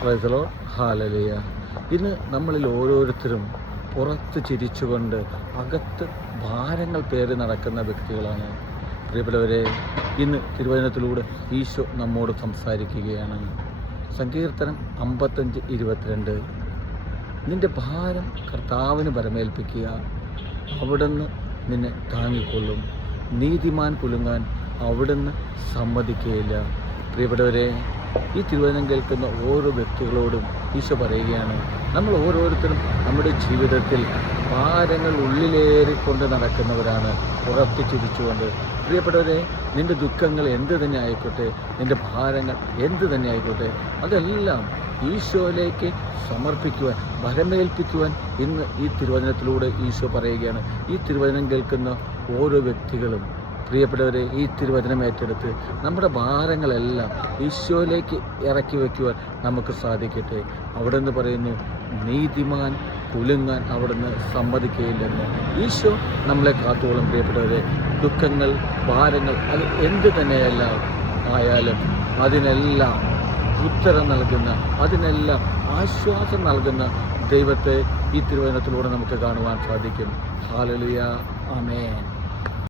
Praise the Lord. Hallelujah. ഇന്ന് നമ്മളിൽ ഓരോരുത്തരും പുറത്ത് ചിരിച്ചുകൊണ്ട് അകത്ത് ഭാരങ്ങൾ പേറി നടക്കുന്ന വ്യക്തികളാണ്. പ്രിയപ്പെട്ടവരെ, ഇന്ന് തിരുവചനത്തിലൂടെ ഈശോ നമ്മോട് സംസാരിക്കുകയാണ്. സങ്കീർത്തനം 55:22. നിന്റെ ഭാരം കർത്താവിന് പരമേൽപ്പിക്കുക, അവിടുന്ന് നിന്നെ താങ്ങിക്കൊള്ളും. നീതിമാൻ കുലുങ്ങാൻ അവിടുന്ന് സമ്മതിക്കുകയില്ല. പ്രിയപ്പെട്ടവരെ, ഈ തിരുവചനം കേൾക്കുന്ന ഓരോ വ്യക്തികളോടും ഈശോ പറയുകയാണ്, നമ്മൾ ഓരോരുത്തരും നമ്മുടെ ജീവിതത്തിൽ ഭാരങ്ങൾ ഉള്ളിലേറിക്കൊണ്ട് നടക്കുന്നവരാണ്, പുറത്ത് ചിരിച്ചുകൊണ്ട്. പ്രിയപ്പെട്ടവരെ, നിൻ്റെ ദുഃഖങ്ങൾ എന്ത് തന്നെ ആയിക്കോട്ടെ, നിൻ്റെ ഭാരങ്ങൾ എന്ത് തന്നെ ആയിക്കോട്ടെ, അതെല്ലാം ഈശോയിലേക്ക് സമർപ്പിക്കുവാൻ, ഭരമേൽപ്പിക്കുവാൻ ഇന്ന് ഈ തിരുവചനത്തിലൂടെ ഈശോ പറയുകയാണ്. ഈ തിരുവചനം കേൾക്കുന്ന ഓരോ വ്യക്തികളും, പ്രിയപ്പെട്ടവരെ, ഈ തിരുവചനം ഏറ്റെടുത്ത് നമ്മുടെ ഭാരങ്ങളെല്ലാം ഈശോയിലേക്ക് ഇറക്കി വയ്ക്കുവാൻ നമുക്ക് സാധിക്കട്ടെ. അവിടെ നിന്ന് പറയുന്നു, നീതിമാൻ കുലുങ്ങാൻ അവിടുന്ന് സമ്മതിക്കുകയില്ലെന്ന്. ഈശോ നമ്മളെ കാത്തോളം. പ്രിയപ്പെട്ടവരെ, ദുഃഖങ്ങൾ, ഭാരങ്ങൾ, അത് എന്ത് തന്നെയല്ല ആയാലും അതിനെല്ലാം ഉത്തരം നൽകുന്ന, അതിനെല്ലാം ആശ്വാസം നൽകുന്ന ദൈവത്തെ ഈ തിരുവചനത്തിലൂടെ നമുക്ക് കാണുവാൻ സാധിക്കും. ഹല്ലേലൂയ. ആമേൻ.